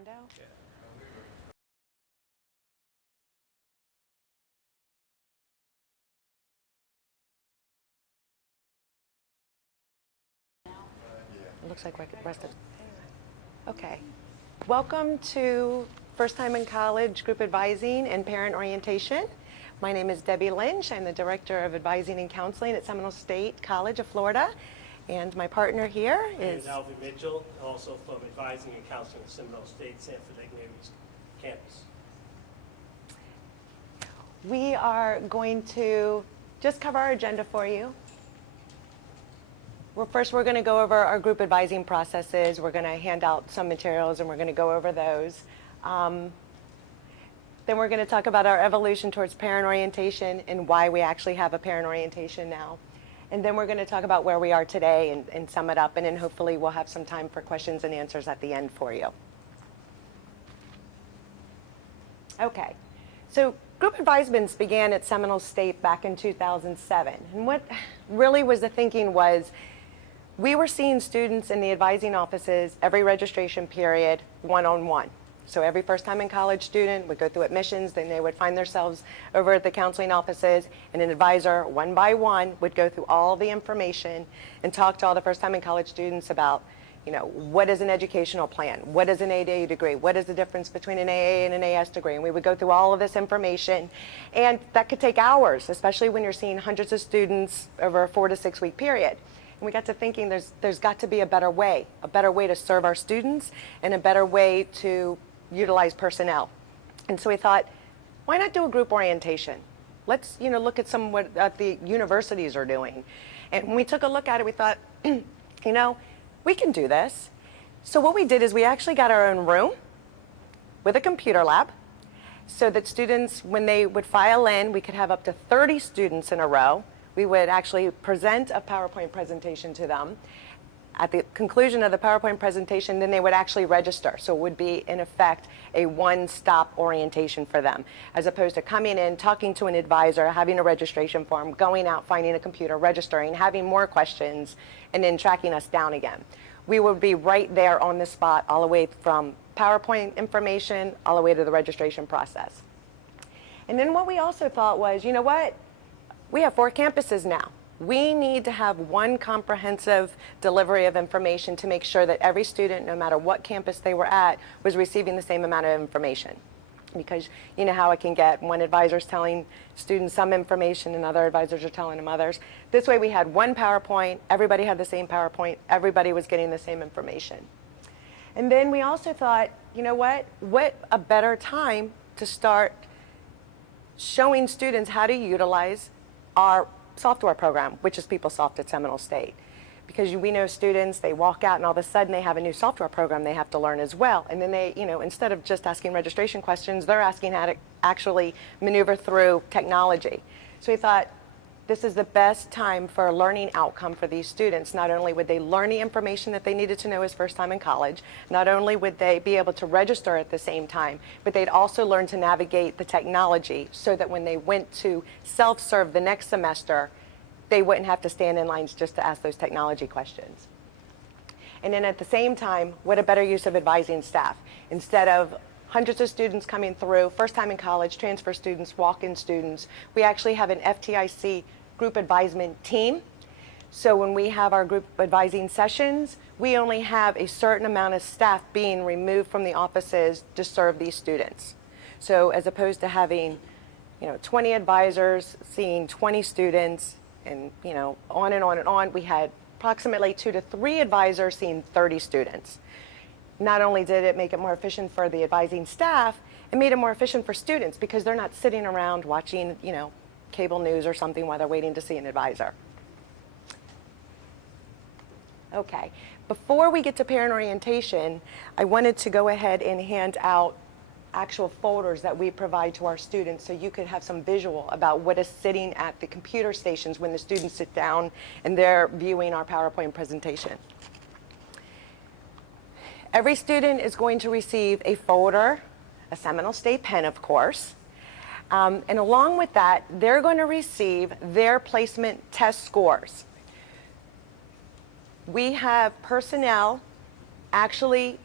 window? Yeah. It looks like we're rested. Okay. Welcome to First Time in College Group Advising and Parent Orientation. My name is Debbie Lynch. I'm the Director of Advising and Counseling at Seminole State College of Florida. And my partner here is Alvin Mitchell, also from Advising and Counseling at Seminole State Sanford Ignatius campus. We are going to just cover our agenda for you. Well, first we're going to go over our group advising processes. We're going to hand out some materials and we're going to go over those. Then we're going to talk about our evolution towards parent orientation and why we actually have a parent orientation now. And then we're going to talk about where we are today and sum it up, and then hopefully we'll have some time for questions and answers at the end for you. Okay, so group advisements began at Seminole State back in 2007. And what really was the thinking was we were seeing students in the advising offices every registration period one-on-one. So every first time in college student would go through admissions, then they would find themselves over at the counseling offices, and an advisor, one by one, would go through all the information and talk to all the first time in college students about, you know, what is an educational plan? What is an ADA degree? What is the difference between an AA and an AS degree? And we would go through all of this information, and that could take hours, especially when you're seeing hundreds of students over a 4 to 6 week period. And we got to thinking there's got to be a better way to serve our students and a better way to utilize personnel. And so we thought, why not do a group orientation? Let's look at what the universities are doing. And when we took a look at it, we thought, we can do this. So what we did is we actually got our own room with a computer lab so that students, when they would file in, we could have up to 30 students in a row. We would actually present a PowerPoint presentation to them. At the conclusion of the PowerPoint presentation, then they would actually register. So it would be, in effect, a one-stop orientation for them, as opposed to coming in, talking to an advisor, having a registration form, going out, finding a computer, registering, having more questions, and then tracking us down again. We would be right there on the spot, all the way from PowerPoint information, all the way to the registration process. And then what we also thought was, you know what? We have 4 campuses now. We need to have one comprehensive delivery of information to make sure that every student, no matter what campus they were at, was receiving the same amount of information. Because you know how it can get. One advisor's telling students some information and other advisors are telling them others. This way we had one PowerPoint, everybody had the same PowerPoint, everybody was getting the same information. And then we also thought, you know what a better time to start showing students how to utilize our software program, which is PeopleSoft at Seminole State. Because we know students, they walk out and all of a sudden they have a new software program they have to learn as well. And then they, instead of just asking registration questions, they're asking how to actually maneuver through technology. So we thought this is the best time for a learning outcome for these students. Not only would they learn the information that they needed to know as first time in college, not only would they be able to register at the same time, but they'd also learn to navigate the technology so that when they went to self-serve the next semester, they wouldn't have to stand in lines just to ask those technology questions. And then at the same time, what a better use of advising staff. Instead of hundreds of students coming through, first time in college, transfer students, walk-in students, we actually have an FTIC group advisement team. So when we have our group advising sessions, we only have a certain amount of staff being removed from the offices to serve these students. So as opposed to having 20 advisors seeing 20 students, and on and on and on, we had approximately 2 to 3 advisors seeing 30 students. Not only did it make it more efficient for the advising staff, it made it more efficient for students because they're not sitting around watching cable news or something while they're waiting to see an advisor. Okay, before we get to parent orientation, I wanted to go ahead and hand out actual folders that we provide to our students so you could have some visual about what is sitting at the computer stations when the students sit down and they're viewing our PowerPoint presentation. Every student is going to receive a folder, a Seminole State pen, of course, and along with that, they're going to receive their placement test scores. We have personnel actually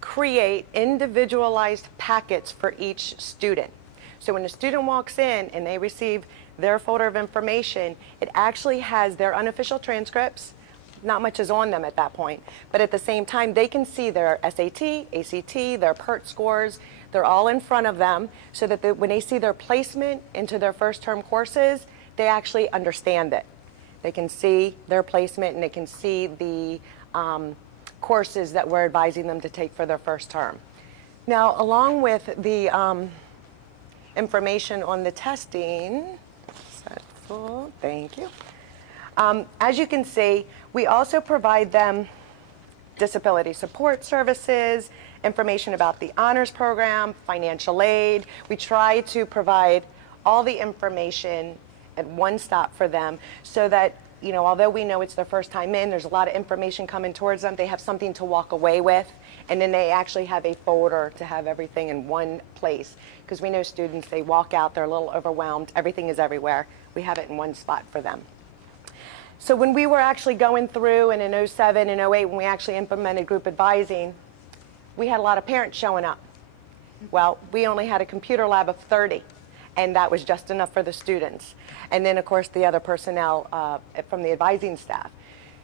create individualized packets for each student. So when a student walks in and they receive their folder of information, it actually has their unofficial transcripts. Not much is on them at that point, but at the same time, they can see their SAT, ACT, their PERT scores. They're all in front of them so that when they see their placement into their first term courses, they actually understand it. They can see their placement and they can see the courses that we're advising them to take for their first term. Now, along with the information on the testing, set full, thank you. As you can see, we also provide them disability support services, information about the honors program, financial aid. We try to provide all the information at one stop for them so that, you know, although we know it's their first time in, there's a lot of information coming towards them, they have something to walk away with, and then they actually have a folder to have everything in one place. Because we know students, they walk out, they're a little overwhelmed, everything is everywhere. We have it in one spot for them. So when we were actually going through, and in 07 and 08, when we actually implemented group advising, we had a lot of parents showing up. Well, we only had a computer lab of 30, and that was just enough for the students. And then, of course, the other personnel from the advising staff.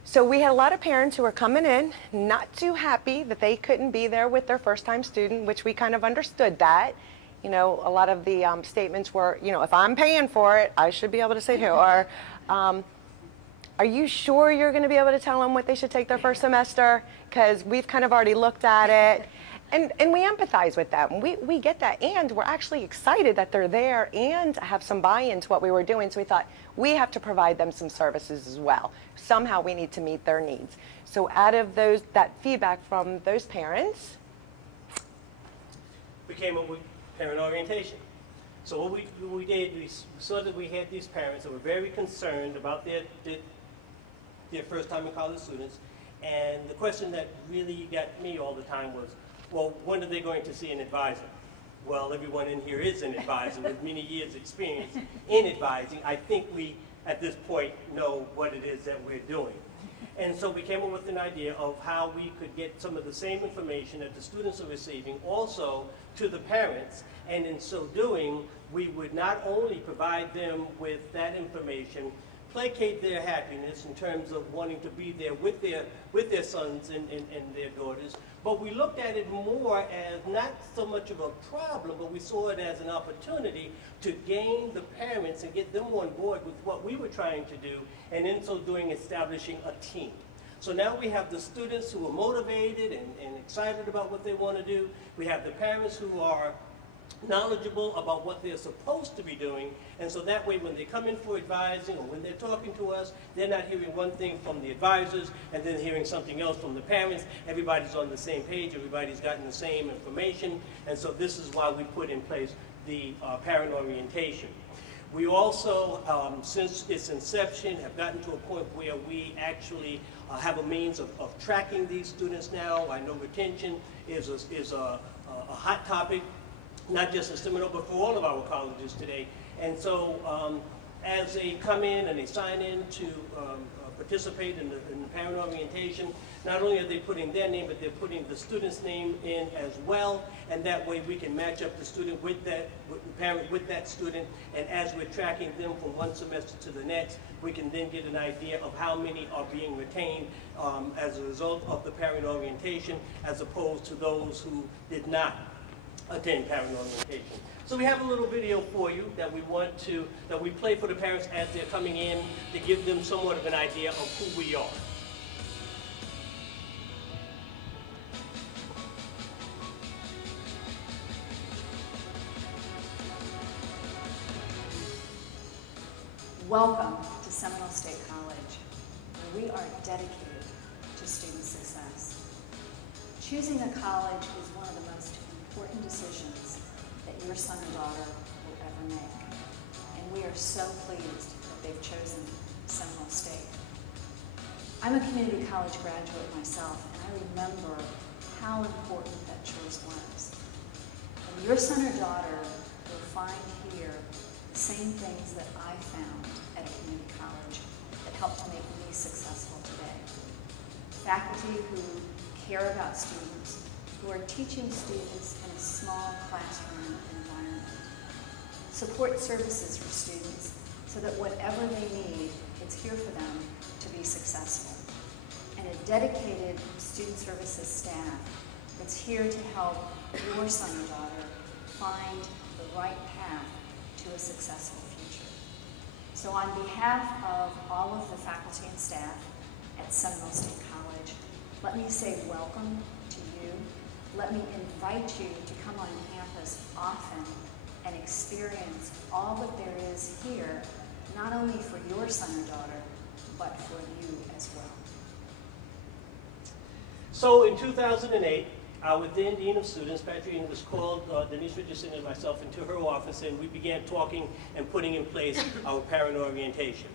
So we had a lot of parents who were coming in, not too happy that they couldn't be there with their first-time student, which we kind of understood that. You know, a lot of the statements were, you know, if I'm paying for it, I should be able to sit here. Or, are you sure you're going to be able to tell them what they should take their first semester? Because we've kind of already looked at it. And we empathize with that. We get that. And we're actually excited that they're there and have some buy-in to what we were doing. So we thought we have to provide them some services as well. Somehow we need to meet their needs. So out of that feedback from those parents, We came up with parent orientation. So what we did, we saw that we had these parents that were very concerned about their first time in college students. And the question that really got me all the time was, well, when are they going to see an advisor? Well, everyone in here is an advisor with many years' experience in advising. I think we, at this point, know what it is that we're doing. And so we came up with an idea of how we could get some of the same information that the students are receiving also to the parents. And in so doing, we would not only provide them with that information, placate their happiness in terms of wanting to be there with their sons and their daughters, but we looked at it more as not so much of a problem, but we saw it as an opportunity to gain the parents and get them on board with what we were trying to do, and in so doing establishing a team. So now we have the students who are motivated and excited about what they want to do. We have the parents who are knowledgeable about what they're supposed to be doing, and so that way when they come in for advising or when they're talking to us, they're not hearing one thing from the advisors and then hearing something else from the parents. Everybody's on the same page, everybody's gotten the same information, and so this is why we put in place the parent orientation. We also, since its inception, have gotten to a point where we actually have a means of tracking these students now. I know retention is a hot topic, not just in Seminole, but for all of our colleges today. And so as they come in and they sign in to participate in the parent orientation, not only are they putting their name, but they're putting the student's name in as well, and that way we can match up the student with the parent with that student, and as we're tracking them from one semester to the next, we can then get an idea of how many are being retained as a result of the parent orientation, as opposed to those who did not attend parent orientation. So we have a little video for you that we play for the parents as they're coming in to give them somewhat of an idea of who we are. Welcome to Seminole State College, where we are dedicated to student success. Choosing a college is one of the most important decisions that your son or daughter will ever make. And we are so pleased that they've chosen Seminole State. I'm a community college graduate myself, and I remember how important that choice was. And your son or daughter will find here the same things that I found at a community college that helped to make me successful today. Faculty who care about students, who are teaching students in a small classroom environment. Support services for students so that whatever they need, it's here for them to be successful. And a dedicated student services staff that's here to help your son or daughter find the right path to a successful future. So on behalf of all of the faculty and staff at Seminole State College, let me say welcome to you. Let me invite you to come on campus often and experience all that there is here, not only for your son or daughter, but for you as well. So in 2008, our then Dean of Students, Patrick English, called Denise Richardson and myself into her office, and we began talking and putting in place our parent orientation.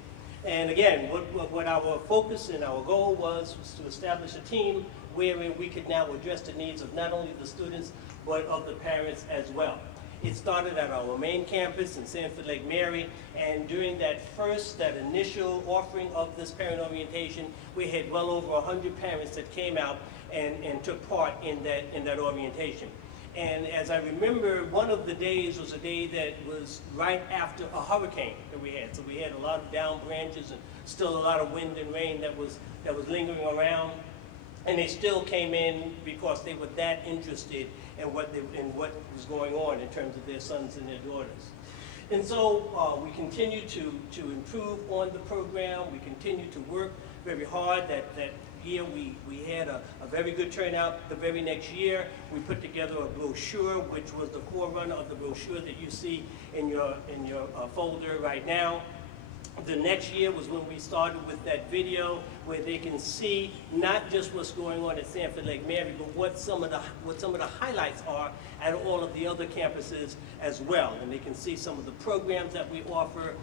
And again, what our focus and our goal was to establish a team wherein we could now address the needs of not only the students, but of the parents as well. It started at our main campus in Sanford Lake Mary, and during that initial offering of this parent orientation, we had well over 100 parents that came out and took part in that orientation. And as I remember, one of the days was a day that was right after a hurricane that we had. So we had a lot of down branches and still a lot of wind and rain that was lingering around. And they still came in because they were that interested in what was going on in terms of their sons and their daughters. And so we continue to improve on the program. We continue to work very hard. That year we had a very good turnout. The very next year we put together a brochure, which was the forerunner of the brochure that you see in your folder right now. The next year was when we started with that video where they can see not just what's going on at Sanford Lake Mary, but what some of the highlights are at all of the other campuses as well. And they can see some of the programs that we offer,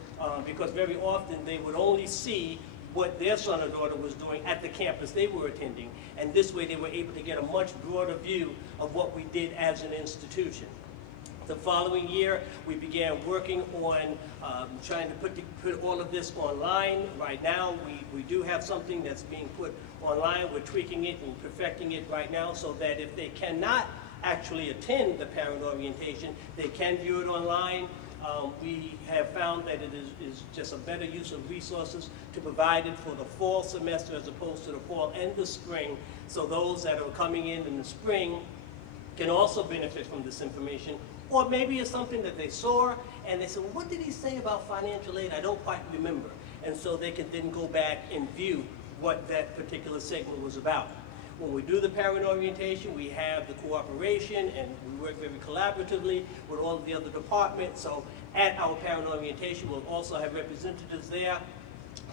because very often they would only see what their son or daughter was doing at the campus they were attending. And this way they were able to get a much broader view of what we did as an institution. The following year, we began working on trying to put all of this online. Right now, we do have something that's being put online. We're tweaking it and perfecting it right now so that if they cannot actually attend the parent orientation, they can view it online. We have found that it is just a better use of resources to provide it for the fall semester as opposed to the fall and the spring. So those that are coming in the spring can also benefit from this information. Or maybe it's something that they saw and they said, well, what did he say about financial aid? I don't quite remember. And so they can then go back and view what that particular segment was about. When we do the parent orientation, we have the cooperation and we work very collaboratively with all of the other departments. So at our parent orientation, we'll also have representatives there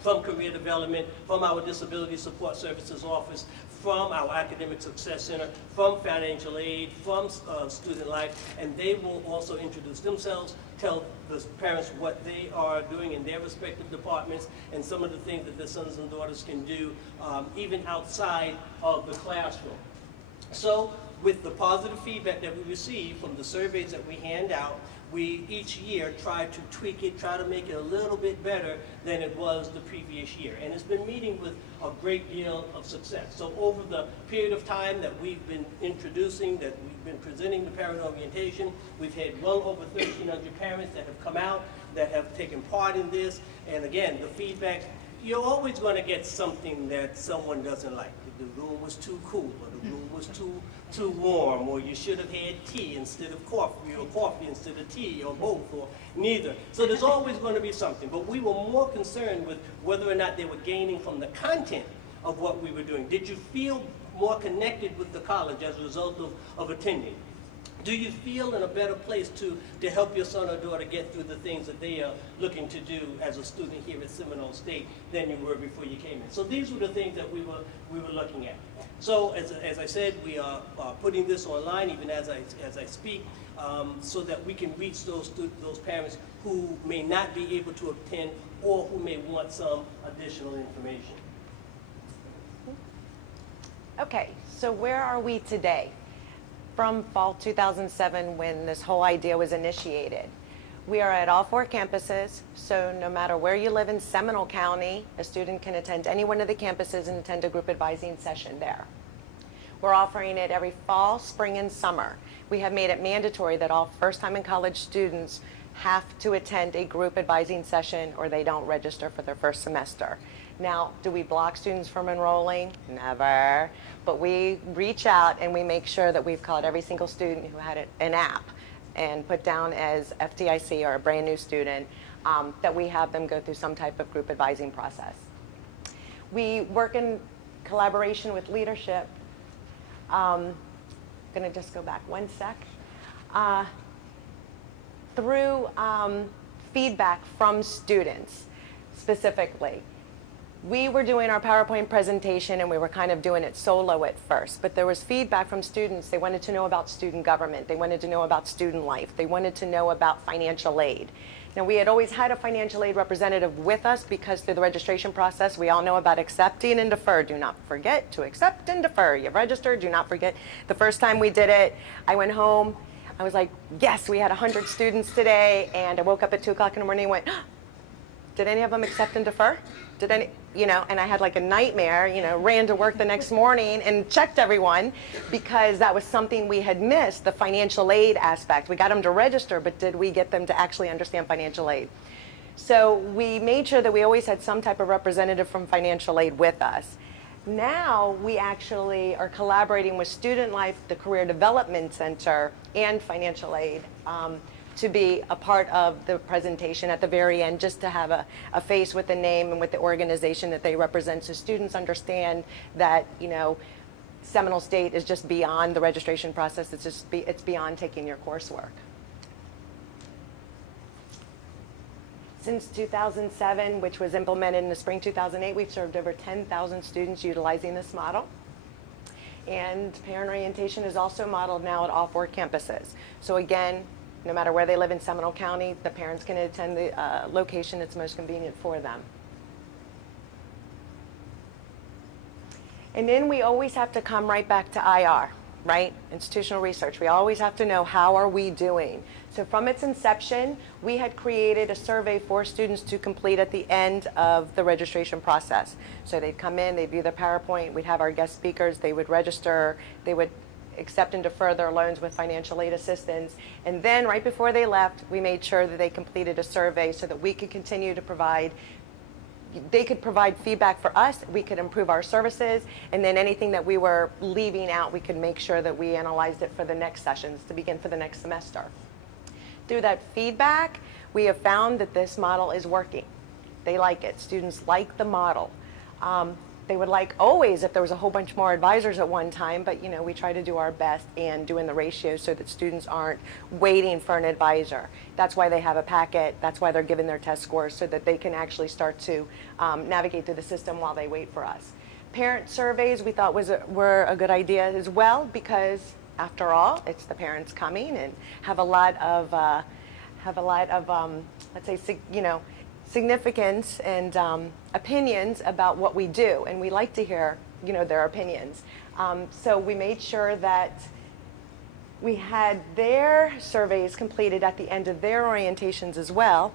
from career development, from our disability support services office, from our academic success center, from financial aid, from student life, and they will also introduce themselves, tell the parents what they are doing in their respective departments, and some of the things that their sons and daughters can do even outside of the classroom. So with the positive feedback that we receive from the surveys that we hand out, we each year try to tweak it, try to make it a little bit better than it was the previous year. And it's been meeting with a great deal of success. So over the period of time that we've been introducing, that we've been presenting the parent orientation, we've had well over 1,300 parents that have come out, that have taken part in this. And again, the feedback, you're always going to get something that someone doesn't like. The room was too cool, or the room was too warm, or you should have had tea instead of coffee, or coffee instead of tea, or both, or neither. So there's always going to be something. But we were more concerned with whether or not they were gaining from the content of what we were doing. Did you feel more connected with the college as a result of attending? Do you feel in a better place to help your son or daughter get through the things that they are looking to do as a student here at Seminole State than you were before you came in? So these were the things that we were looking at. So as I said, we are putting this online even as I speak, so that we can reach those parents who may not be able to attend or who may want some additional information. Okay, so where are we today? From fall 2007, when this whole idea was initiated. We are at all 4 campuses, so no matter where you live in Seminole County, a student can attend any one of the campuses and attend a group advising session there. We're offering it every fall, spring, and summer. We have made it mandatory that all first-time in college students have to attend a group advising session or they don't register for their first semester. Now, do we block students from enrolling? Never. But we reach out and we make sure that we've called every single student who had an app and put down as FDIC or a brand new student, that we have them go through some type of group advising process. We work in collaboration with leadership. I'm going to just go back one sec. Through feedback from students specifically. We were doing our PowerPoint presentation and we were kind of doing it solo at first, but there was feedback from students. They wanted to know about student government. They wanted to know about student life. They wanted to know about financial aid. Now, we had always had a financial aid representative with us because through the registration process, we all know about accepting and defer. Do not forget to accept and defer. You register, do not forget. The first time we did it, I went home. I was like, yes, we had 100 students today, and I woke up at 2 o'clock in the morning and went, did any of them accept and defer? Did any, and I had like a nightmare, ran to work the next morning and checked everyone because that was something we had missed, the financial aid aspect. We got them to register, but did we get them to actually understand financial aid? So we made sure that we always had some type of representative from financial aid with us. Now we actually are collaborating with Student Life, the Career Development Center, and financial aid to be a part of the presentation at the very end, just to have a face with the name and with the organization that they represent, so students understand that Seminole State is just beyond the registration process. It's beyond taking your coursework. Since 2007, which was implemented in the spring 2008, we've served over 10,000 students utilizing this model. And parent orientation is also modeled now at all 4 campuses. So again, no matter where they live in Seminole County, the parents can attend the location that's most convenient for them. And then we always have to come right back to IR, right? Institutional research. We always have to know, how are we doing? So from its inception, we had created a survey for students to complete at the end of the registration process. So they'd come in, they'd view their PowerPoint, we'd have our guest speakers, they would register, they would accept and defer their loans with financial aid assistance. And then right before they left, we made sure that they completed a survey so that we could continue to provide, they could provide feedback for us, we could improve our services, and then anything that we were leaving out, we could make sure that we analyzed it for the next sessions to begin for the next semester. Through that feedback, we have found that this model is working. They like it. Students like the model. They would like always if there was a whole bunch more advisors at one time, but we try to do our best and doing the ratio so that students aren't waiting for an advisor. That's why they have a packet. That's why they're given their test scores, so that they can actually start to navigate through the system while they wait for us. Parent surveys we thought were a good idea as well, because after all, it's the parents coming and have a lot of let's say, significance and opinions about what we do, and we like to hear their opinions. So we made sure that we had their surveys completed at the end of their orientations as well.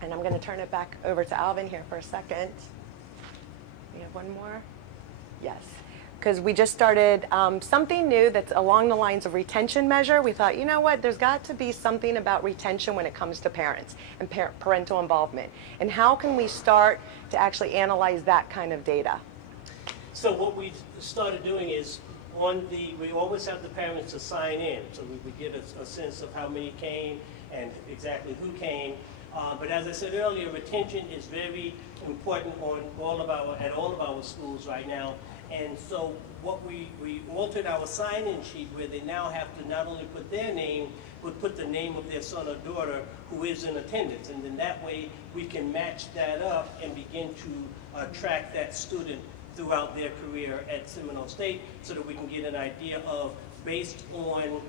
And I'm going to turn it back over to Alvin here for a second. We have one more? Yes. Because we just started something new that's along the lines of retention measure. We thought, what, there's got to be something about retention when it comes to parents and parental involvement. And how can we start to actually analyze that kind of data? So what we started doing is, we always have the parents to sign in, so we would get a sense of how many came and exactly who came. But as I said earlier, retention is very important at all of our schools right now. And so what we altered our sign-in sheet, where they now have to not only put their name, but put the name of their son or daughter who is in attendance. And then that way we can match that up and begin to track that student throughout their career at Seminole State, so that we can get an idea of, based on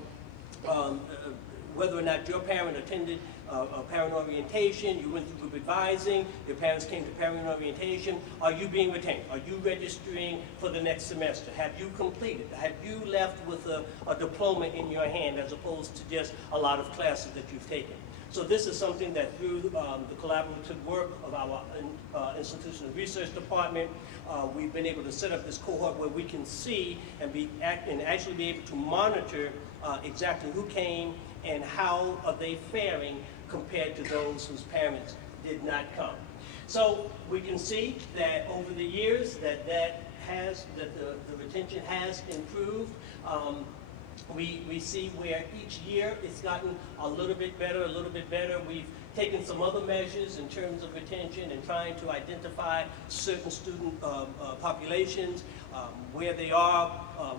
whether or not your parent attended a parent orientation, you went through group advising, your parents came to parent orientation, are you being retained? Are you registering for the next semester? Have you completed? Have you left with a diploma in your hand, as opposed to just a lot of classes that you've taken? So this is something that through the collaborative work of our institutional research department, we've been able to set up this cohort where we can see and actually be able to monitor exactly who came and how are they faring compared to those whose parents did not come. So we can see that over the years that the retention has improved. We see where each year it's gotten a little bit better, a little bit better. We've taken some other measures in terms of retention and trying to identify certain student populations, where they are,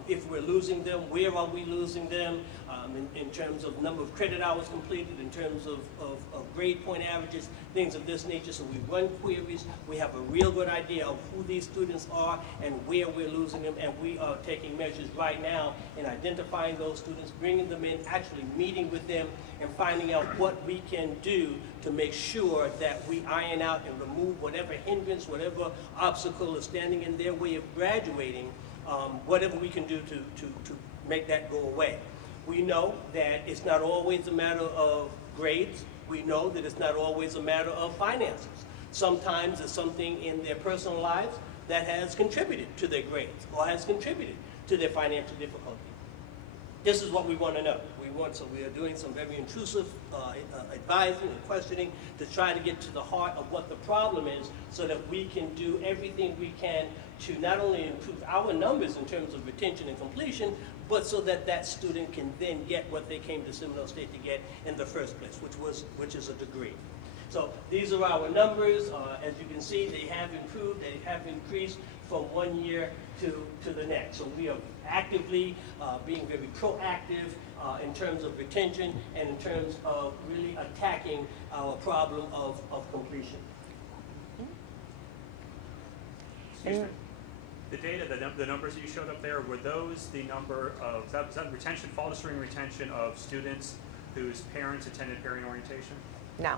if we're losing them, where are we losing them, in terms of number of credit hours completed, in terms of grade point averages, things of this nature. So we run queries, we have a real good idea of who these students are and where we're losing them, and we are taking measures right now in identifying those students, bringing them in, actually meeting with them, and finding out what we can do to make sure that we iron out and remove whatever hindrance, whatever obstacle is standing in their way of graduating, whatever we can do to make that go away. We know that it's not always a matter of grades. We know that it's not always a matter of finances. Sometimes it's something in their personal lives that has contributed to their grades or has contributed to their financial difficulty. This is what we want to know. So we are doing some very intrusive advising and questioning to try to get to the heart of what the problem is so that we can do everything we can to not only improve our numbers in terms of retention and completion, but so that that student can then get what they came to Seminole State to get in the first place, which is a degree. So these are our numbers. As you can see, they have improved, they have increased from one year to the next. So we are actively being very proactive in terms of retention and in terms of really attacking our problem of completion. Excuse me. The data, the numbers that you showed up there, were those the number of, was that retention, fall to spring retention of students whose parents attended parent orientation? No.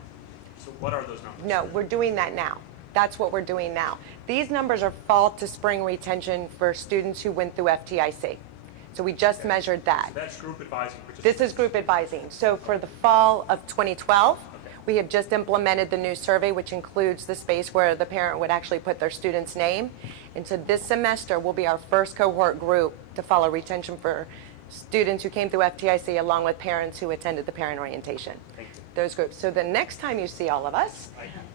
So what are those numbers? No, we're doing that now. That's what we're doing now. These numbers are fall to spring retention for students who went through FTIC. So we just measured that. So that's group advising participants. This is group advising. So for the fall of 2012, we have just implemented the new survey, which includes the space where the parent would actually put their student's name. And so this semester will be our first cohort group to follow retention for students who came through FTIC along with parents who attended the parent orientation. Thank you. Those groups. So the next time you see all of us,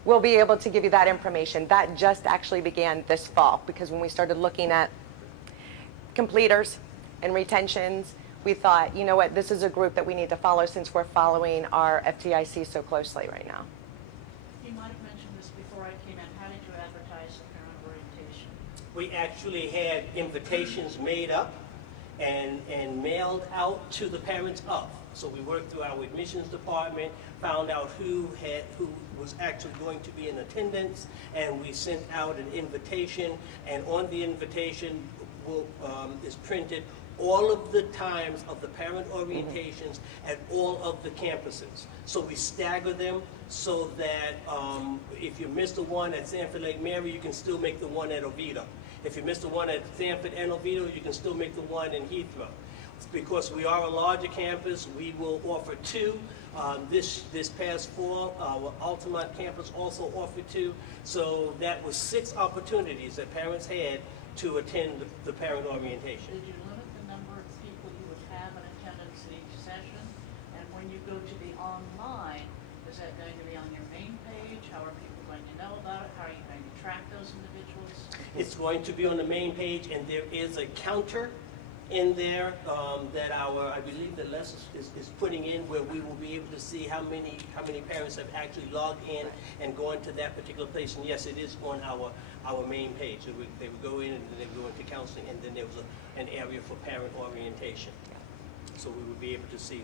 we'll be able to give you that information. That just actually began this fall, because when we started looking at completers and retentions, we thought, you know what, this is a group that we need to follow since we're following our FTIC so closely right now. You might have mentioned this before I came in. How did you advertise the parent orientation? We actually had invitations made up and mailed out to the parents of. So we worked through our admissions department, found out who was actually going to be in attendance, and we sent out an invitation, and on the invitation is printed all of the times of the parent orientations at all of the campuses. So we stagger them so that if you missed the one at Sanford Lake Mary, you can still make the one at Oviedo. If you missed the one at Sanford and Oviedo, you can still make the one in Heathrow. Because we are a larger campus, we will offer two. This past fall, our Altamont campus also offered two. So that was 6 opportunities that parents had to attend the parent orientation. Did you limit the number of people you would have in attendance at each session? And when you go to the online, is that going to be on your main page? How are people going to know about it? How are you going to track those individuals? It's going to be on the main page, and there is a counter in there that I believe that Les is putting in, where we will be able to see how many parents have actually logged in and gone to that particular place. And yes, it is on our main page. So they would go in and then they would go into counseling, and then there was an area for parent orientation. So we would be able to see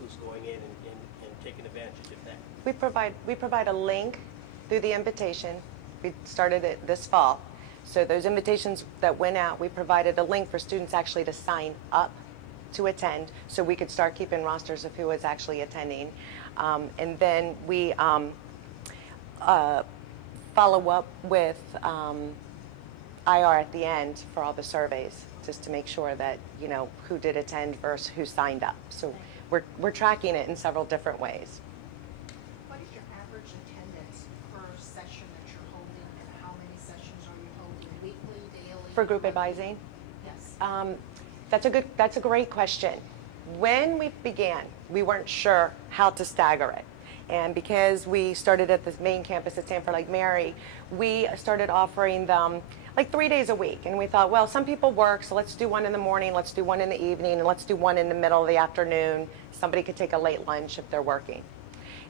who's going in and taking advantage of that. We provide a link through the invitation. We started it this fall. So those invitations that went out, we provided a link for students actually to sign up to attend, so we could start keeping rosters of who was actually attending. And then we follow up with IR at the end for all the surveys, just to make sure that, you know, who did attend versus who signed up. So we're tracking it in several different ways. For group advising? Yes. That's a great question. When we began, we weren't sure how to stagger it. And because we started at this main campus at Sanford Lake Mary, we started offering them like 3 days a week. And we thought, well, some people work, so let's do one in the morning, let's do one in the evening, and let's do one in the middle of the afternoon. Somebody could take a late lunch if they're working.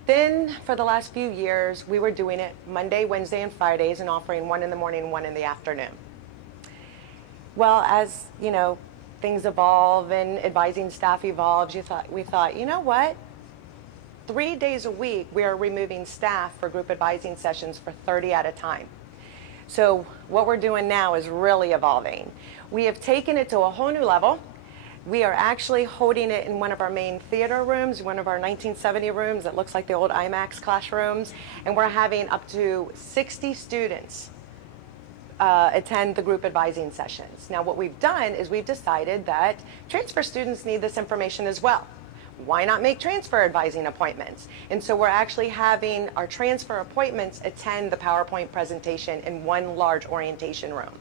Then for the last few years, we were doing it Monday, Wednesday, and Fridays and offering one in the morning and one in the afternoon. Well, as you know, things evolve and advising staff evolves, we thought, you know what? 3 days a week, we are removing staff for group advising sessions for 30 at a time. So what we're doing now is really evolving. We have taken it to a whole new level. We are actually holding it in one of our main theater rooms, one of our 1970 rooms that looks like the old IMAX classrooms, and we're having up to 60 students attend the group advising sessions. Now what we've done is we've decided that transfer students need this information as well. Why not make transfer advising appointments? And so we're actually having our transfer appointments attend the PowerPoint presentation in one large orientation room.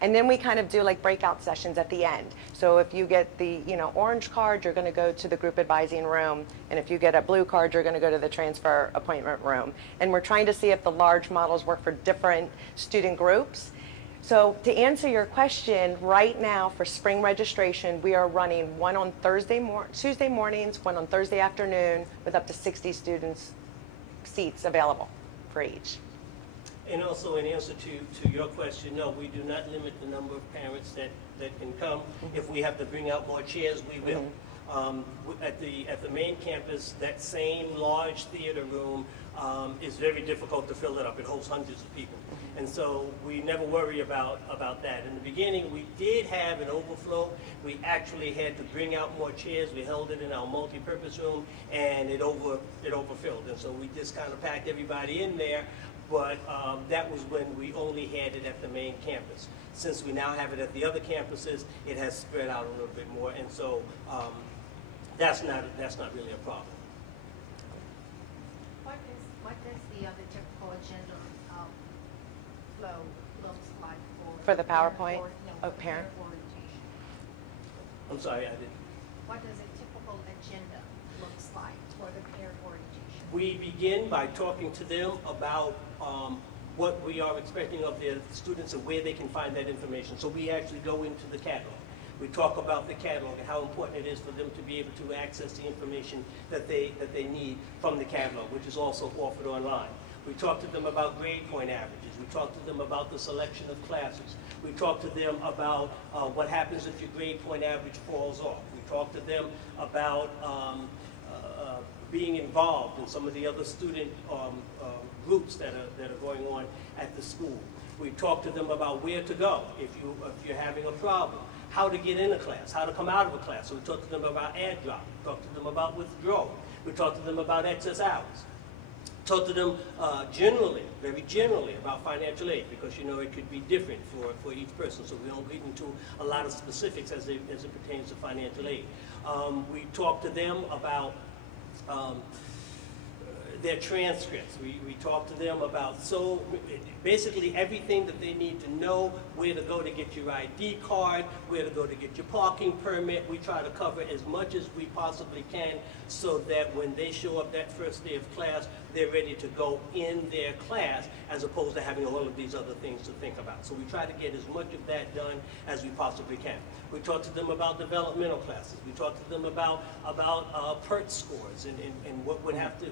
And then we kind of do like breakout sessions at the end. So if you get the orange card, you're going to go to the group advising room. And if you get a blue card, you're going to go to the transfer appointment room. And we're trying to see if the large models work for different student groups. So to answer your question, right now for spring registration, we are running one on Tuesday mornings, one on Thursday afternoon, with up to 60 students seats available for each. And also in answer to your question, no, we do not limit the number of parents that can come. If we have to bring out more chairs, we will. At the main campus, that same large theater room is very difficult to fill it up. It holds hundreds of people. And so we never worry about that. In the beginning, we did have an overflow. We actually had to bring out more chairs. We held it in our multi-purpose room, and it overfilled. And so we just kind of packed everybody in there. But that was when we only had it at the main campus. Since we now have it at the other campuses, it has spread out a little bit more. And so that's not really a problem. What does the typical agenda flow looks like For the PowerPoint? for Parent? orientation? I'm sorry, I didn't. What does a typical agenda looks like for the parent orientation? We begin by talking to them about what we are expecting of their students and where they can find that information. So we actually go into the catalog. We talk about the catalog and how important it is for them to be able to access the information that they need from the catalog, which is also offered online. We talk to them about grade point averages. We talk to them about the selection of classes. We talk to them about what happens if your grade point average falls off. We talk to them about being involved in some of the other student groups that are going on at the school. We talk to them about where to go if you're having a problem, how to get in a class, how to come out of a class. So we talk to them about add drop. We talk to them about withdrawal. We talk to them about excess hours. Talk to them generally, very generally, about financial aid, because it could be different for each person, so we don't get into a lot of specifics as it pertains to financial aid. We talk to them about their transcripts. We talk to them about basically everything that they need to know, where to go to get your ID card, where to go to get your parking permit. We try to cover as much as we possibly can so that when they show up that first day of class, they're ready to go in their class as opposed to having all of these other things to think about. So we try to get as much of that done as we possibly can. We talk to them about developmental classes. We talk to them about PERT scores and what would have to,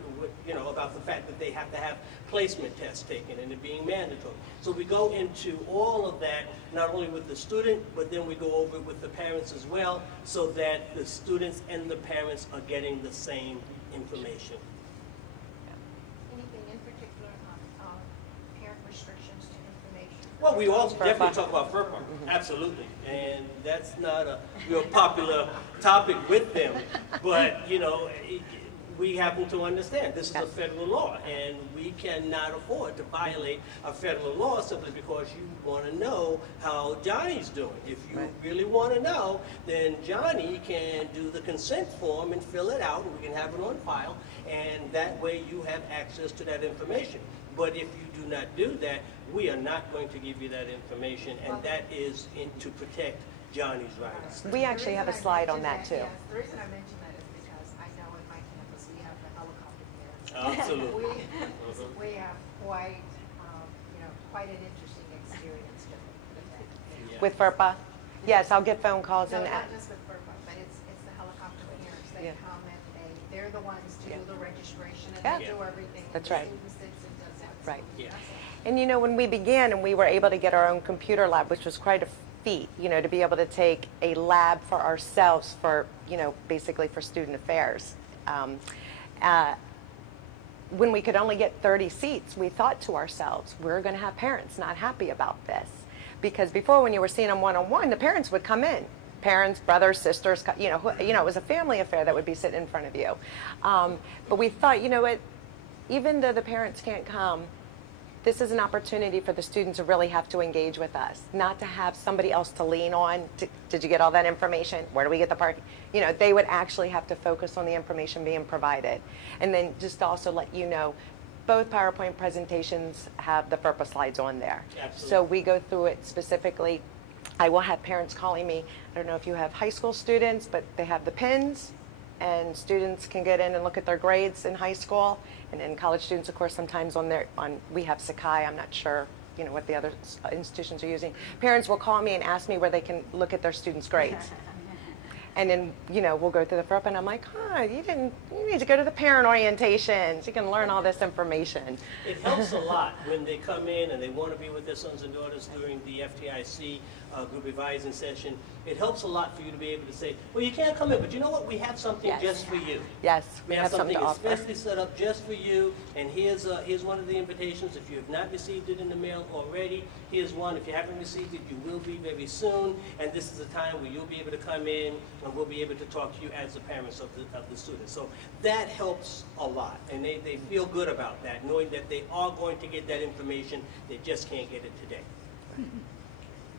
about the fact that they have to have placement tests taken and it being mandatory. So we go into all of that, not only with the student, but then we go over it with the parents as well, so that the students and the parents are getting the same information. Anything in particular on parent restrictions to information? Well, we also definitely talk about FERPA, absolutely, and that's not a real popular topic with them, but we happen to understand this is a federal law, and we cannot afford to violate a federal law simply because you want to know how Johnny's doing. If you really want to know, then Johnny can do the consent form and fill it out, and we can have it on file, and that way you have access to that information. But if you do not do that, we are not going to give you that information, and that is to protect Johnny's rights. We actually have a slide on that too. Yes, the reason I mention that is because I know in my campus we have the helicopter parents. Absolutely. We have quite, quite an interesting experience with that. Yeah. With FERPA? Yes, I'll get phone calls No, and, not just with FERPA, but it's the helicopter parents. They Yeah. come and they're the ones to Yeah. do the registration and Yeah. they do everything. That's The right. student sits and does that. Right. Yeah. and when we began and we were able to get our own computer lab, which was quite a feat, to be able to take a lab for ourselves for, basically for student affairs. When we could only get 30 seats, we thought to ourselves, we're going to have parents not happy about this. Because before, when you were seeing them one-on-one, the parents would come in. Parents, brothers, sisters, it was a family affair that would be sitting in front of you. But we thought, what, even though the parents can't come, this is an opportunity for the students to really have to engage with us, not to have somebody else to lean on. Did you get all that information? Where do we get the parking? They would actually have to focus on the information being provided. And then just also let you know, both PowerPoint presentations have the FERPA slides on there. Absolutely. So we go through it specifically. I will have parents calling me. I don't know if you have high school students, but they have the pins, and students can get in and look at their grades in high school. And then college students, of course, sometimes we have Sakai. I'm not sure, what the other institutions are using. Parents will call me and ask me where they can look at their students' grades. And then, we'll go through the FERPA, and I'm like, you need to go to the parent orientations. You can learn all this information. It helps a lot when they come in and they want to be with their sons and daughters during the FTIC group advising session. It helps a lot for you to be able to say, well, you can't come in, but you know what? We have something Yes. just for you. Yes, We we have have something something to offer. especially set up just for you, and here's one of the invitations. If you have not received it in the mail already, here's one. If you haven't received it, you will be very soon, and this is a time where you'll be able to come in, and we'll be able to talk to you as the parents of the students. So that helps a lot, and they feel good about that, knowing that they are going to get that information. They just can't get it today.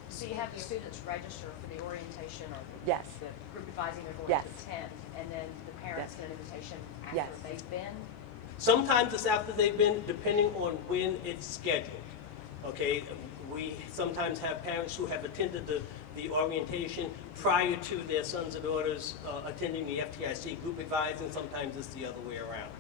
So you have the students register for the orientation or Yes. the group advising they're going Yes. to attend, and then the parents Yes. get an invitation Yes. after they've been? Sometimes it's after they've been, depending on when it's scheduled. Okay, we sometimes have parents who have attended the orientation prior to their sons and daughters attending the FTIC group advising. Sometimes it's the other way around.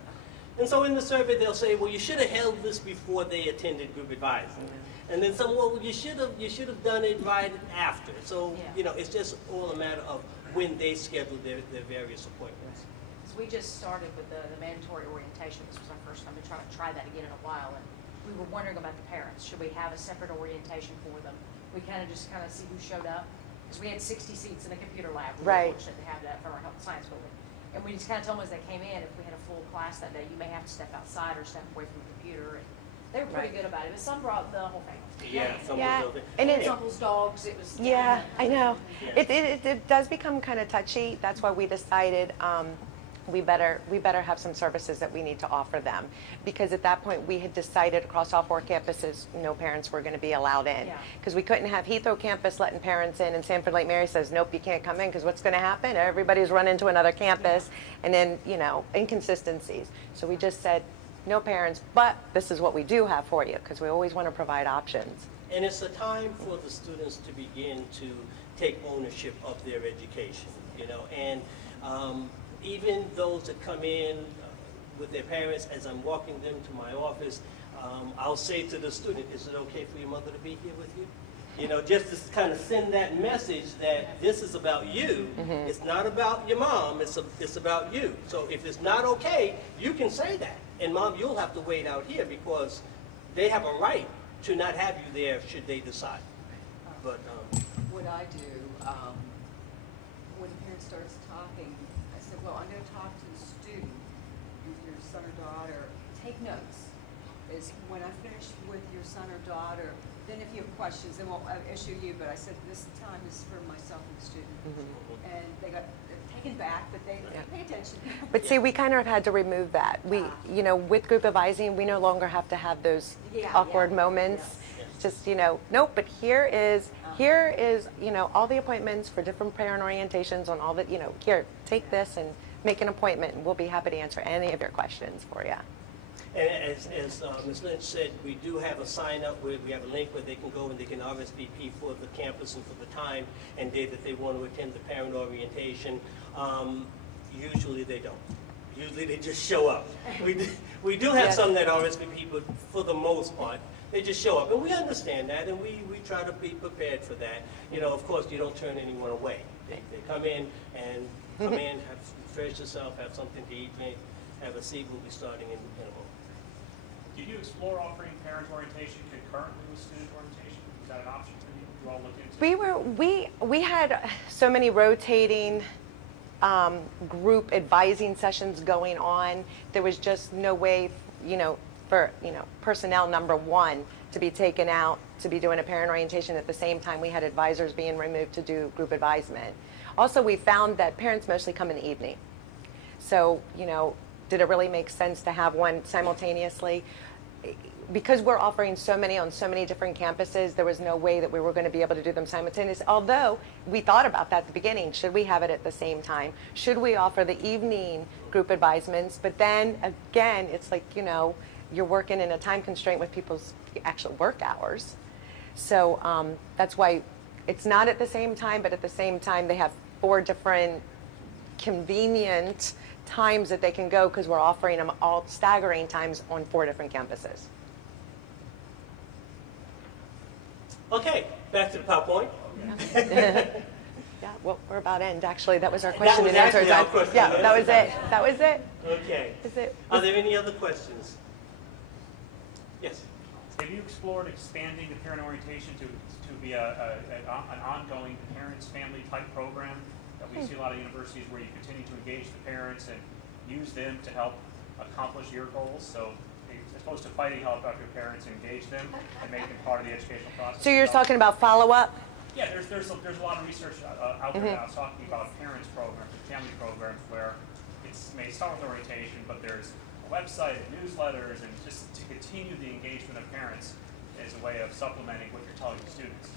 And so in the survey, they'll say, well, you should have held this before they attended group advising. And then some, well, you should have done it right after. So, Yeah. it's just all a matter of when they schedule their various appointments. Because we just started with the mandatory orientation. This was our first time to try that again in a while, and we were wondering about the parents. Should we have a separate orientation for them? We kind of see who showed up, because we had 60 seats in the computer lab. We were Right. fortunate to have that from our health science building. And we just kind of told them as they came in, if we had a full class that day, you may have to step outside or step away from the computer. And they were pretty Right. good about it, but some brought the whole family. Yeah, some Yeah. of those. And Aunts, uncles, dogs, it was. Yeah, I know. Yeah. It does become kind of touchy. That's why we decided we better have some services that we need to offer them, because at that point we had decided across all 4 campuses no parents were going to be allowed in, Yeah. because we couldn't have Heathrow campus letting parents in and Sanford Lake Mary says nope, you can't come in, because what's going to happen? Everybody's running to another campus, and then inconsistencies. So we just said no parents, but this is what we do have for you, because we always want to provide options. And it's a time for the students to begin to take ownership of their education, and even those that come in with their parents, as I'm walking them to my office, I'll say to the student, is it okay for your mother to be here with you? Just to kind of send that message that this is about you. It's not about your mom, it's about you. So if it's not okay, you can say that. And mom, you'll have to wait out here, because they have a right to not have you there should they decide. But What I do, when a parent starts talking, I said, well, I'm going to talk to the student, your son or daughter, take notes. Is when I finish with your son or daughter, then if you have questions, then we'll issue you, but I said, this time is for myself and the student. And they got taken back, but they pay attention. But see, we kind of had to remove that. We, with group advising, we no longer have to have those Yeah, awkward yeah, moments. Just, nope, but here is, all the appointments for different parent orientations on all the, here, take this and make an appointment, and we'll be happy to answer any of your questions for you. And as Ms. Lynch said, we do have a sign up where we have a link where they can go and they can RSVP for the campus and for the time and day that they want to attend the parent orientation. Usually they don't. Usually they just show up. We do have Yes. some that RSVP, but for the most part, they just show up. And we understand that, and we try to be prepared for that. You know, of course, you don't turn anyone away. They come in, have refresh yourself, have something to eat, have a seat. We'll be starting in a moment. Did you explore offering parent orientation concurrently with student orientation? Is that an option for you? You all look into? We had so many rotating group advising sessions going on. There was just no way, for personnel number one to be taken out to be doing a parent orientation at the same time we had advisors being removed to do group advisement. Also, we found that parents mostly come in the evening. So, did it really make sense to have one simultaneously? Because we're offering so many on so many different campuses, there was no way that we were going to be able to do them simultaneously. Although we thought about that at the beginning. Should we have it at the same time? Should we offer the evening group advisements? But then again, it's like, you're working in a time constraint with people's actual work hours. So that's why it's not at the same time, but at the same time, they have 4 different convenient times that they can go because we're offering them all staggering times on 4 different campuses. Okay, back to the PowerPoint. Yeah, well, we're about end, actually. That was our That question was and answer actually our time. question Yeah, and that was answer it. That was it. Okay. Is it? Are there any other questions? Yes. Have you explored expanding the parent orientation to be an ongoing parents, family type program? That we see a lot of universities where you continue to engage the parents and use them to help accomplish your goals. So as opposed to fighting, help out your parents, engage them and make them part of the educational process. So you're talking about follow-up? Yeah, there's a lot of research out there now talking about parents programs and family programs where it may start with orientation, but there's a website and newsletters and just to continue the engagement of parents as a way of supplementing what you're telling the students.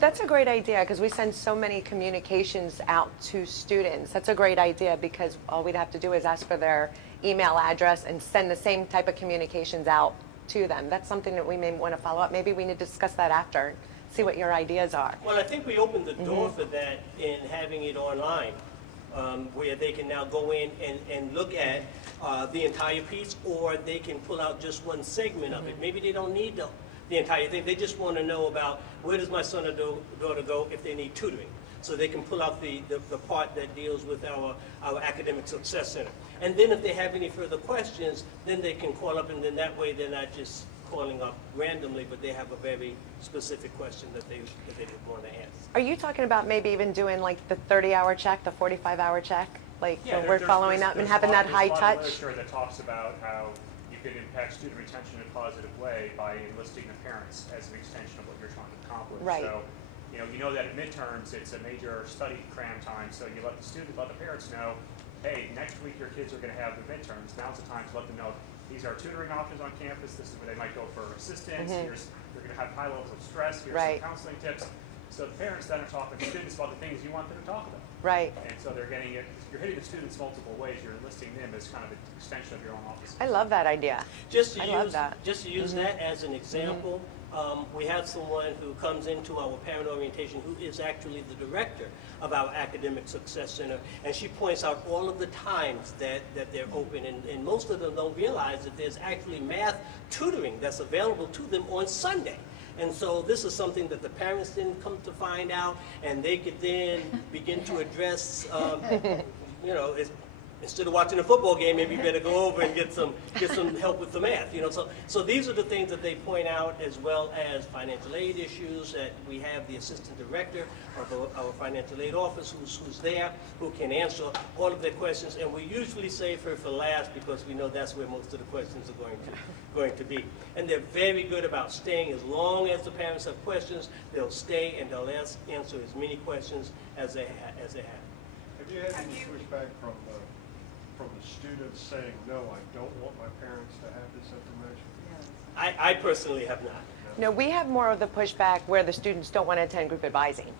That's a great idea because we send so many communications out to students. That's a great idea because all we'd have to do is ask for their email address and send the same type of communications out to them. That's something that we may want to follow up. Maybe we need to discuss that after, see what your ideas are. Well, I think we opened the door for that in having it online, where they can now go in and look at the entire piece, or they can pull out just one segment of it. Maybe they don't need the entire thing. They just want to know about where does my son or daughter go if they need tutoring. So they can pull out the part that deals with our Academic Success Center. And then if they have any further questions, then they can call up, and then that way they're not just calling up randomly, but they have a very specific question that they want to ask. Are you talking about maybe even doing like the 30-hour check, the 45-hour check? Like when we're following up and having that high touch? There's a lot of literature that talks about how you can impact student retention in a positive way by enlisting the parents as an extension of what you're trying to accomplish. Right. So, you know that at midterms, it's a major study cram time, so you let the parents know, hey, next week your kids are going to have the midterms. Now's the time to let them know these are tutoring options on campus. This is where they might go for assistance. You're going to have high levels of stress. Here's some counseling tips. So the parents then are talking to students about the things you want them to talk about. Right. And so they're getting it. You're hitting the students multiple ways. You're enlisting them as kind of an extension of your own office. I love that idea. Just to love that. use that as an example, we have someone who comes into our parent orientation who is actually the director of our Academic Success Center, and she points out all of the times that they're open, and most of them don't realize that there's actually math tutoring that's available to them on Sunday. And so this is something that the parents didn't come to find out, and they could then begin to address, instead of watching a football game, maybe you better go over and get some help with the math. So these are the things that they point out, as well as financial aid issues. That we have the assistant director of our financial aid office who's there, who can answer all of their questions. And we usually save her for last because we know that's where most of the questions are going to be. And they're very good about staying. As long as the parents have questions, they'll stay and they'll answer as many questions as they have. Have you had any pushback from the students saying, no, I don't want my parents to have this information? I personally have not. No, we have more of the pushback where the students don't want to attend group advising.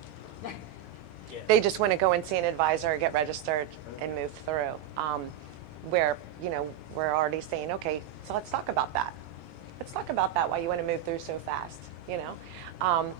Yeah. They just want to go and see an advisor, get registered, and move through. where, you know, we're already saying, okay, so let's talk about that. Let's talk about that, why you want to move through so fast, you know?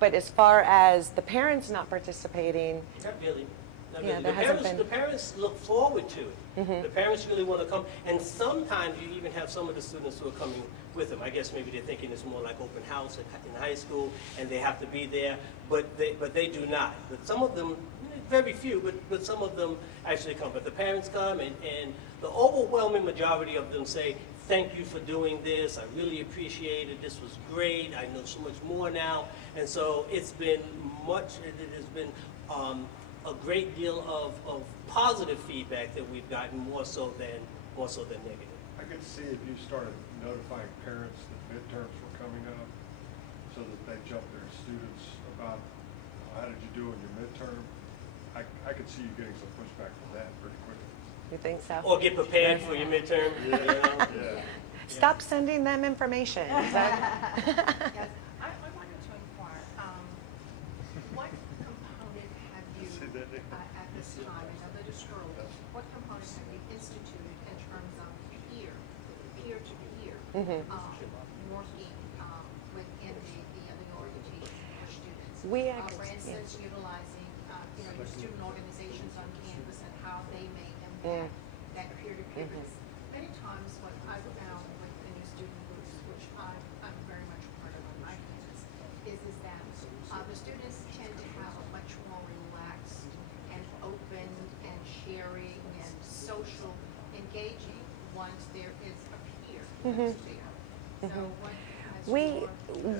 But as far as the parents not participating, Not really. Not Yeah, really. there hasn't been- The parents look forward to it. The parents really want to come, and sometimes you even have some of the students who are coming with them. I guess maybe they're thinking it's more like open house in high school, and they have to be there, but they do not. But some of them, very few, but some of them actually come. But the parents come, and the overwhelming majority of them say, thank you for doing this. I really appreciate it. This was great. I know so much more now. And so it's been it has been a great deal of positive feedback that we've gotten, more so than negative. I could see if you started notifying parents that midterms were coming up, so that they jump their students about, how did you do in your midterm? I could see you getting some pushback from that pretty quickly. you think so? Or get prepared for your midterm. You know? Yeah. Stop sending them information. Is that- Yes, I wanted to inquire, what component have you, See that, Nick? at this time, I know that it's early, what component have you instituted in terms of peer-to-peer, working within the orientation for students? We For actually- instance, utilizing, your student organizations on campus and how they may impact that peer-to-peer. Because many times what I've found with the new student groups, which I'm very much a part of on my campus, is that the students tend to have a much more relaxed and open and sharing and social engaging once there is a peer that's there. So what has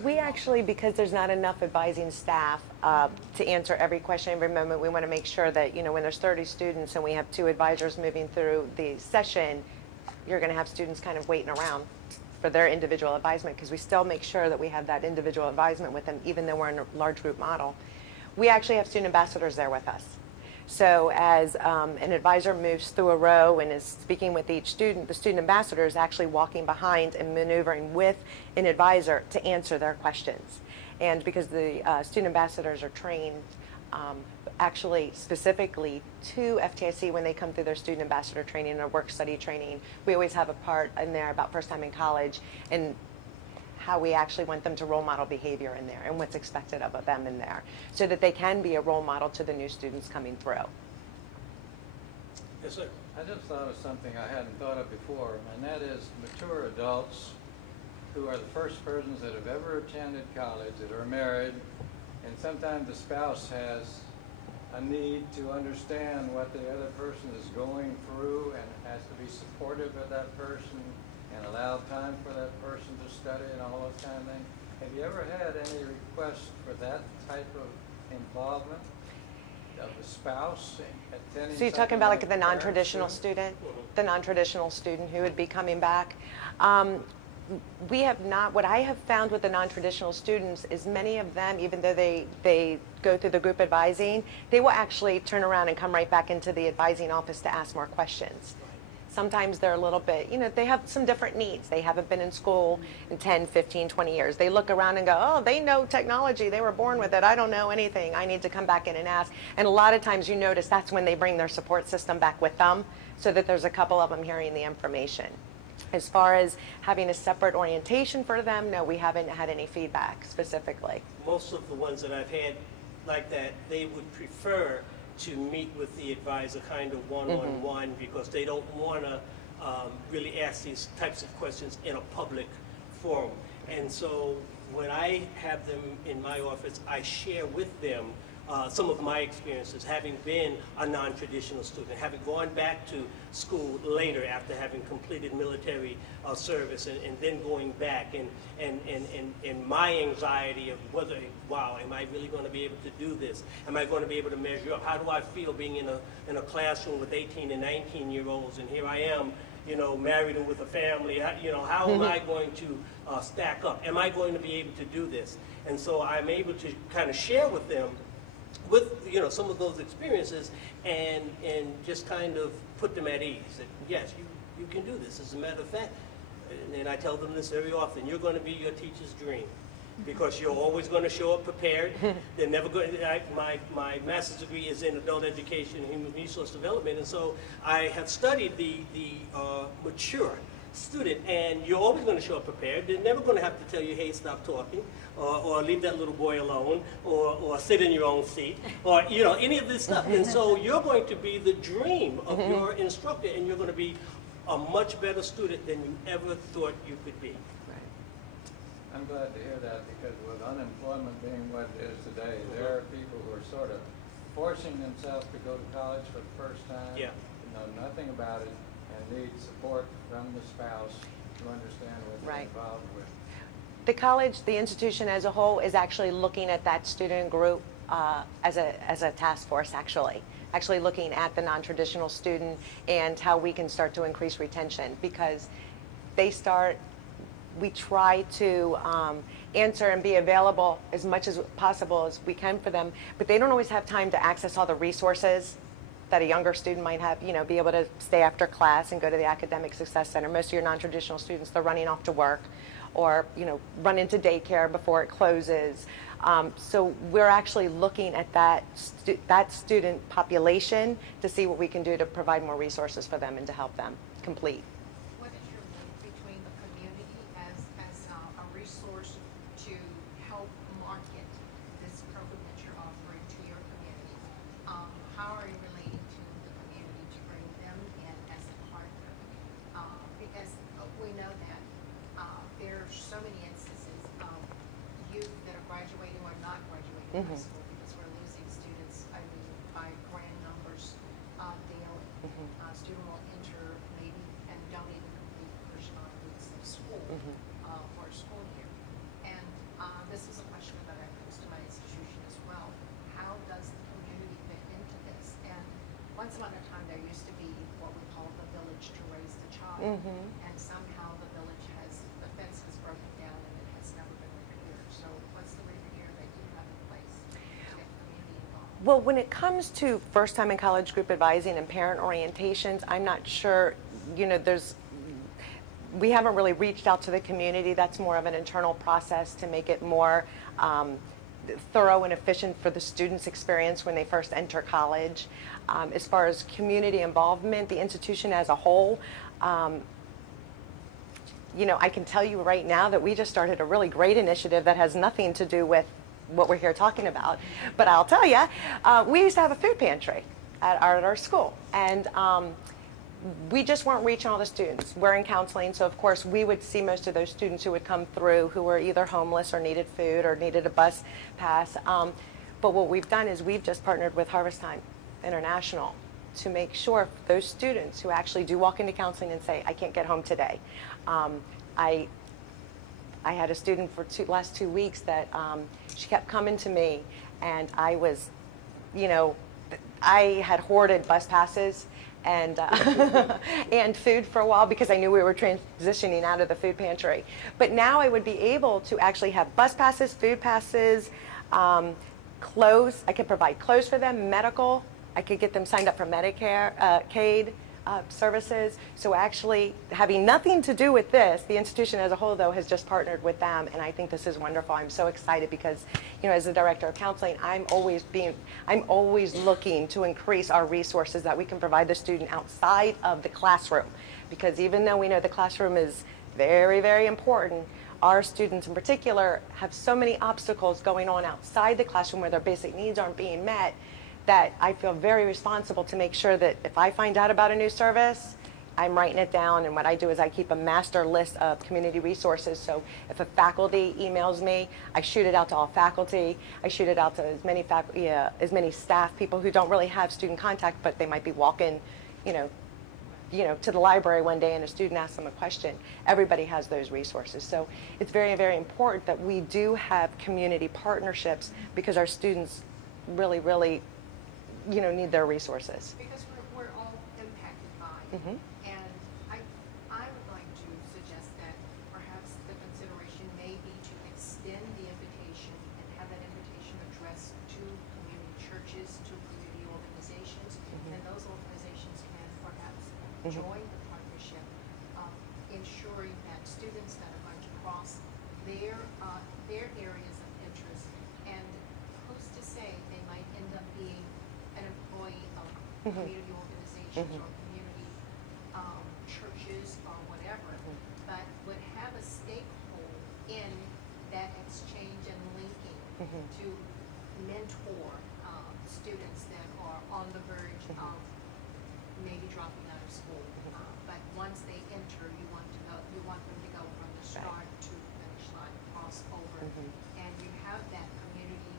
We actually, because there's not enough advising staff to answer every question every moment, we want to make sure that, you know, when there's 30 students and we have 2 advisors moving through the session, you're going to have students kind of waiting around for their individual advisement, because we still make sure that we have that individual advisement with them, even though we're in a large group model. We actually have student ambassadors there with us. So as an advisor moves through a row and is speaking with each student, the student ambassador is actually walking behind and maneuvering with an advisor to answer their questions. And because the student ambassadors are trained actually specifically to FTIC when they come through their student ambassador training or work study training, we always have a part in there about first time in college and how we actually want them to role model behavior in there and what's expected of them in there, so that they can be a role model to the new students coming through. Yes, sir. I just thought of something I hadn't thought of before, and that is mature adults who are the first persons that have ever attended college, that are married, and sometimes the spouse has a need to understand what the other person is going through and has to be supportive of that person and allow time for that person to study and all those kind of things. Have you ever had any requests for that type of involvement of the spouse attending? So you're talking something about like like the a parent non-traditional student? the non-traditional student who would be coming back. We have not, what I have found with the non-traditional students is many of them, even though they go through the group advising, they will actually turn around and come right back into the advising office to ask more questions. Sometimes they're a little bit, you know, they have some different needs. They haven't been in school in 10, 15, 20 years. They look around and go, oh, they know technology. They were born with it. I don't know anything. I need to come back in and ask. And a lot of times you notice that's when they bring their support system back with them, so that there's a couple of them hearing the information. As far as having a separate orientation for them, no, we haven't had any feedback specifically. Most of the ones that I've had like that, they would prefer to meet with the advisor kind of one-on-one because they don't want to really ask these types of questions in a public forum. And so when I have them in my office, I share with them some of my experiences, having been a non-traditional student, having gone back to school later after having completed military service and then going back, and my anxiety of whether, wow, am I really going to be able to do this? Am I going to be able to measure up? How do I feel being in a classroom with 18 and 19-year-olds, and here I am, you know, married and with a family? You know, how am I going to stack up? Am I going to be able to do this? And so I'm able to kind of share with them with, you know, some of those experiences and just kind of put them at ease that yes, you can do this. As a matter of fact, and I tell them this very often, you're going to be your teacher's dream. because you're always going to show up prepared. They're never going. My master's degree is in adult education and human resource development, and so I have studied the mature student, and you're always going to show up prepared. They're never going to have to tell you, hey, stop talking, or leave that little boy alone, or sit in your own seat, or any of this stuff. And so you're going to be the dream of your instructor, and you're going to be a much better student than you ever thought you could be. I'm glad to hear that, because with unemployment being what it is today, there are people who are sort of forcing themselves to go to college for the first time, Yeah. know nothing about it, and need support from the spouse to understand what they're Right. involved with. The college, the institution as a whole, is actually looking at that student group as a task force, actually looking at the non-traditional student and how we can start to increase retention, because we try to answer and be available as much as possible as we can for them, but they don't always have time to access all the resources that a younger student might have, be able to stay after class and go to the Academic Success Center. Most of your non-traditional students, they're running off to work or, run into daycare before it closes. So we're actually looking at that student population to see what we can do to provide more resources for them and to help them complete. What is your link between the community as a resource to help market this program that you're offering to your community? How are you relating to the community to bring them in as a partner? Because we know that there are so many instances of youth that are graduating or not graduating high school, because we're losing students, by grand numbers daily. Student will enter maybe and don't even complete the first 9 weeks of school for a school year. And this is a question that I pose to my institution as well. How does the community fit into this? And once upon a time, there used to be what we call the village to raise the child. And somehow the fence has broken down and it has never been repaired. So what's the repair that you have in place to get community involved? Well, when it comes to first time in college group advising and parent orientations, I'm not sure, we haven't really reached out to the community. That's more of an internal process to make it more thorough and efficient for the student's experience when they first enter college. As far as community involvement, the institution as a whole, I can tell you right now that we just started a really great initiative that has nothing to do with what we're here talking about. But I'll tell you, we used to have a food pantry at our school. And we just weren't reaching all the students. We're in counseling, so of course we would see most of those students who would come through who were either homeless or needed food or needed a bus pass. But what we've done is we've just partnered with Harvest Time International to make sure those students who actually do walk into counseling and say, I can't get home today. I had a student for last 2 weeks that she kept coming to me, and I was, I had hoarded bus passes and and food for a while because I knew we were transitioning out of the food pantry. But now I would be able to actually have bus passes, food passes, clothes. I could provide clothes for them, medical. I could get them signed up for Medicare, Medicaid services. So actually, having nothing to do with this, the institution as a whole, though, has just partnered with them, and I think this is wonderful. I'm so excited because, as the director of counseling, I'm always looking to increase our resources that we can provide the student outside of the classroom, because even though we know the classroom is very, very important, our students in particular have so many obstacles going on outside the classroom where their basic needs aren't being met, that I feel very responsible to make sure that if I find out about a new service, I'm writing it down, and what I do is I keep a master list of community resources. So if a faculty emails me, I shoot it out to all faculty. I shoot it out to as many staff people who don't really have student contact, but they might be walking, to the library one day and a student asks them a question. Everybody has those resources. So it's very, very important that we do have community partnerships because our students really, really need their resources. Because we're all impacted by it. And I would like to suggest that perhaps the consideration may be to extend the invitation and have that invitation addressed to community churches, to community organizations, and those organizations can perhaps join the partnership, ensuring that students that are going to cross their areas of interest. And who's to say they might end up being an employee of community organizations or community churches or whatever, but would have a stakeholder in that exchange and linking to mentor students that are on the verge of maybe dropping out of school. But once they enter, you want them to go from the start to the finish line, cross over, and you have that community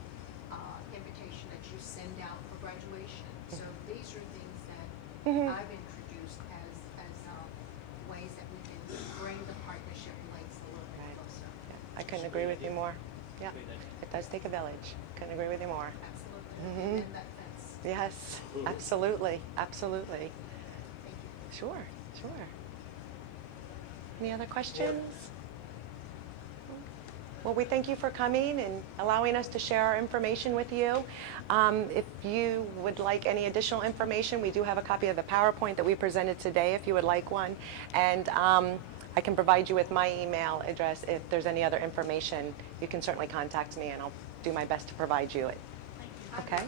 invitation that you send out for graduation. So these are things that I've introduced as ways that we can bring the partnership links a little bit closer. I couldn't agree with you more. Yeah, it does take a village. Couldn't agree with you more. Absolutely. And that fence. Yes, absolutely, absolutely. Thank you. Sure, sure. Any other questions? Well, we thank you for coming and allowing us to share our information with you. If you would like any additional information, we do have a copy of the PowerPoint that we presented today if you would like one. And I can provide you with my email address. If there's any other information, you can certainly contact me and I'll do my best to provide you it. Okay?